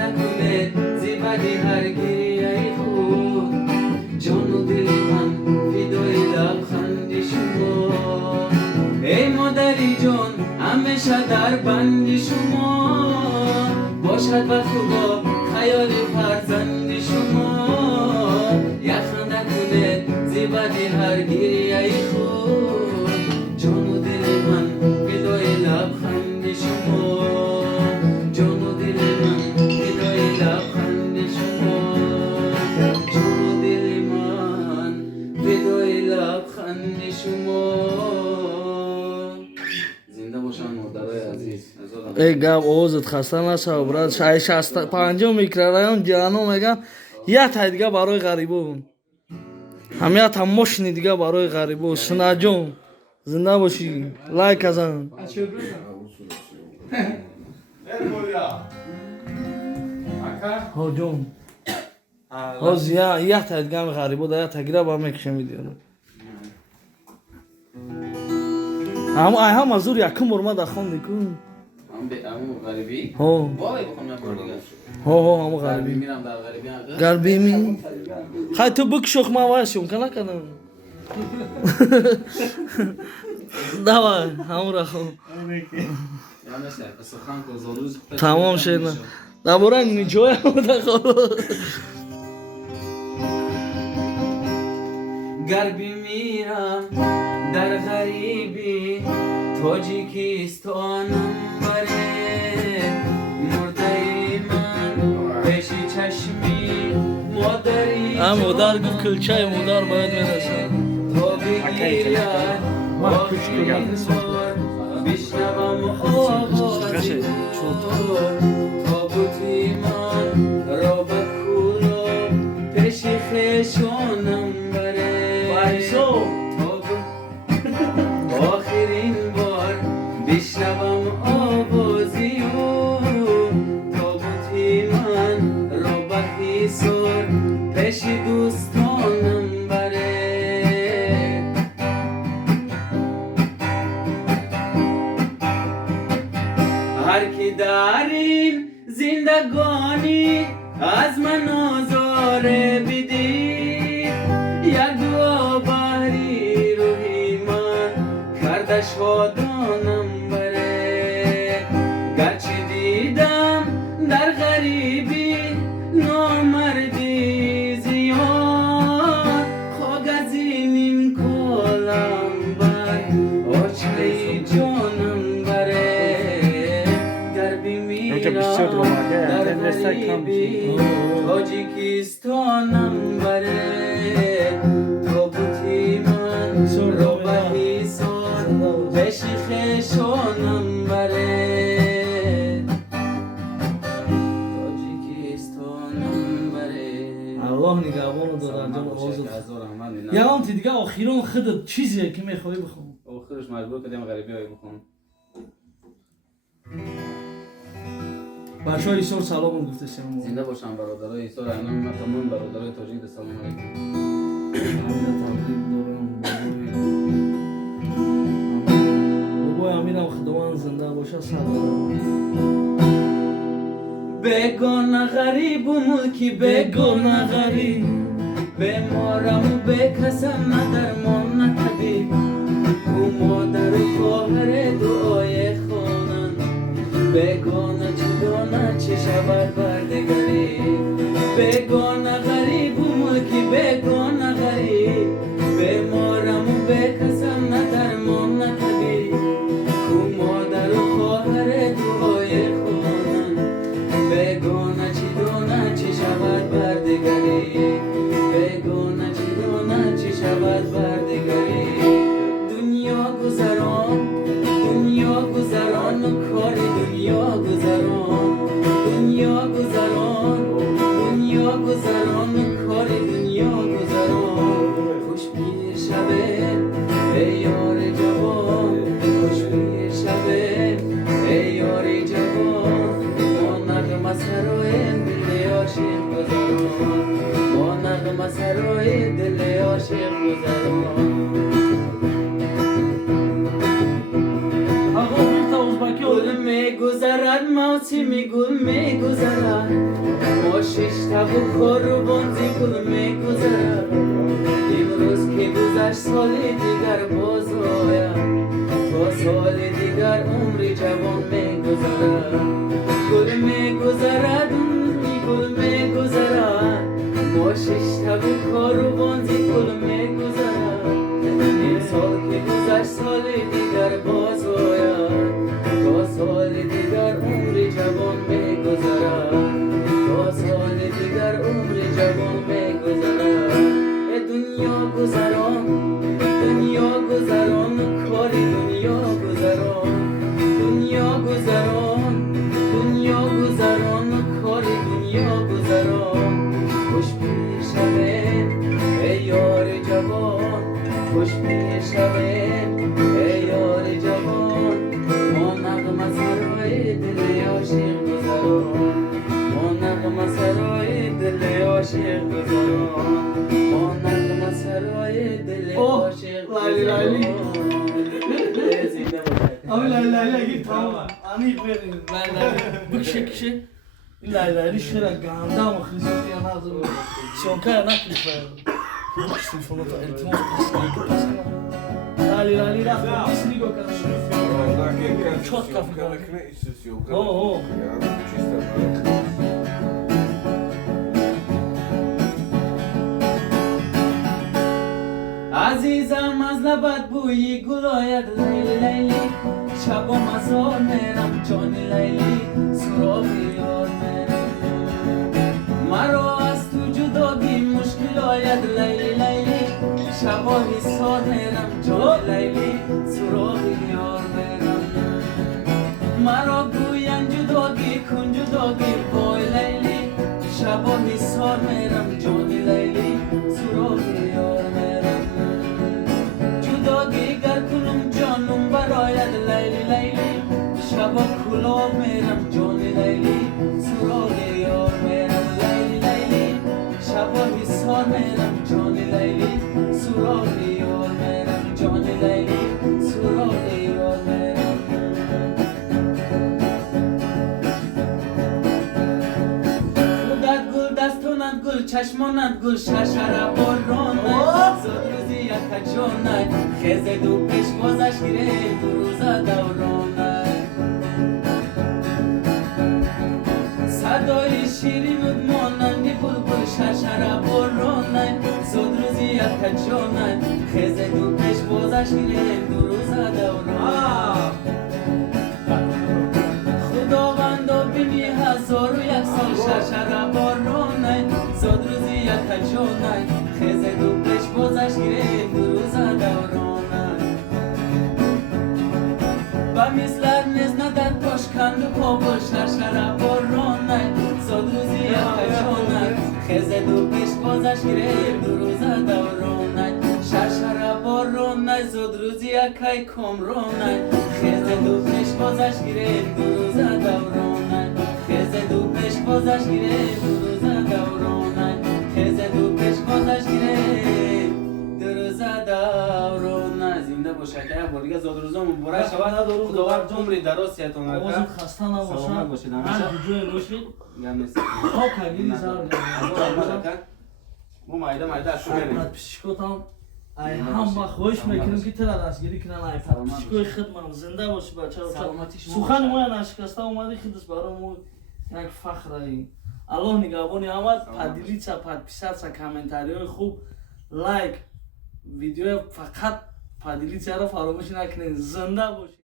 نکنه زیبایی هر گریه خود جان و دل من فدای لبخند شما ای مادری جان همیشه در بند شما باشد و خدا خیال فرزند شما یخ نکنه زیبایی هر گریه خود جان و دل من فدای لبخند شما جان و دل من فدای لبخند شما جان و دل من فدای لبخند شما زنده باشن مادرای عزیز ای گپ اوزت خسته نشو برات 65 میکرایون جانو میگم یا تا دیگه برای غریبون همه تماشنی دیگه برای غریبون سنا جون زنده باشی لایک ازن ها جون ها زیا یا تا دیگه غریبون یا تگیره با میکشم ویدیو هم مزور یکم برما خوندی کن همون غریبی ها وای بخوام نبر دیگه ها هم غریبی میرم در غریبی غریبی می خای تو بکشوخ ما واشم کنه کنه давай همراه خو یعنی سخن کو زروز تمام شد دبورن نیجوی بوده خو غربی میرم در غریبی تاجیکستانم بره مرده من پیش چشمی مادری مادر گفت کلچه مادر باید برسه تا بگیرد آخرین بار بشنوم آواز تابوتی من را به کولا پیش خیشانم بره آخرین بار بشنوم آوازی او تابوتی من را به حصار پیش دوستانم بره هر کی در این زندگانی از من آزاره بدید یک دعا بهری روحی من کرده شادانم بره گرچه دیدم در غریبی نامردی زیاد کاغذی نیم کالم بر آچه جانم بره گربی میرم در غریبی تاجیکستانم بره تابوتی من را به حصار پیش خیشانم بره تاجیکستانم بره الله نگهبانو داره جان آوازت یا اون دیگه آخرون خودت چیزیه که میخوای بخون آخرش مجبور کردیم غریبی های بخونم بچه های ایسار سلام گفته شما زنده باشم برادرای ایسار اینا من تمام برادرای تاجیک سلام علیکم امیر تبریک دارم بابای امیرم خداوند زنده باشه سر بگان غریب و ملکی بگان غریب به مارم و به کسم نه درمان نه طبیب او مادر و خواهر دعای خانن بگان چدانه چه شود بردگری بگان غریب و ملکی بگان غریب به مارم و به کسم نه درمان نه طبیب او مادر و خواهر دعای خانن بگانه چدانه چه شود بردگری بگانه چدانه چه شود بردگری دنیا گذران و کار دنیا گذران دنیا گذران موسمی گل میگذرد ما شش تا قربان زی گل میگذرد امروز که گذشت سال دیگر باز آید تا سال دیگر عمر جوان میگذرد گل میگذرد گل میگذرد ما شش تا قربان زی گل میگذرد این سال که گذشت سال دیگر باز آید تا سال دیگر عمر جوان میگذرد تا سال دیگر عمر جوان میگذرد دنیا گذران دنیا گذران کار دنیا گذران دنیا گذران دنیا گذران کار دنیا گذران خوش پیشمه ای یار جوان خوش پیشمه ای یار جوان ما نغمه سرای دل عاشق گذران ما نغمه سرای دل عاشق گذران ما نغمه سرای دل عاشق گذران Lay git tamam. Anı verin. Lay. Bu kişi. Lay şöyle ganda mı Hristiyan yanazım. Şonka nakli falan. Telefonu da eltimoz pasını. Lay raf. Isni go kan. Çok kafka. Oh. عزیزم از لبت بوی گل آید لیلی لیلی شب و مزار میرم جان لیلی سراغ یار میرم مرا از تو جداگی مشکل آید لیلی لیلی شب و حسار میرم جان لیلی سراغ یار میرم مرا گوین جداگی کن جداگی بای لیلی شب و حسار میرم جان لیلی سراغ یار میرم دیگر کنم جانم برایت لیلی لیلی شبا کلاه میرم جان لیلی سراغ یار میرم لیلی لیلی شبا حسار میرم جان لیلی سراغ یار میرم جان لیلی سراغ یار میرم خودت گل دستونت گل چشمانت گل ششره بارانت زاد روزی یک جانت خیزه دو پیش بازش گیره دو روزه دورانت صدای شیرینت مانندی بلبل شرشره بارانت زاد روزی یک جانت خیزه دو پیش بازش گیره دو روزه دورانت خداوندا بینی 1001 سال شرشره بارانت زاد روزی یک جانت خیزه دو پیش بازش گیره دو روزه دورانت و مثل نیز ندر پاشکند و کابل شرشره بارانت زاد روزی یک جانت خیزه دو پیش بازش گیره دو روزه دورانت شرشره بارانت زاد روزی یک کامرانت خیزه دو پیش بازش گیره دو روزه دورانت خیزه دو پیش بازش گیره دو روزه دورانت خیزه دو پیش بازش گیره دو روزه دورانت زنده باشه که بار دیگه زاد روزا مبارک شود خداوند عمر دراز صحتتون اوزم بده خسته نباشید. سلامت باشید همیشه. هر جای باشید. میگم نیست خواب کردید زار. ما مایده شو بریم پیشکوتام ای هم خوش میکنم که ترا دستگیری کنن ای پیشکوی خدمت زنده باشی بچه‌ها. سخن ما نشکسته اومدی خودش برامون یک فخره. الله نگهبان همت پادلیچا پادپیساتسا کامنتاریای خوب لایک ویدیو فقط پادلیچا رو فراموش نکنید. زنده باشید.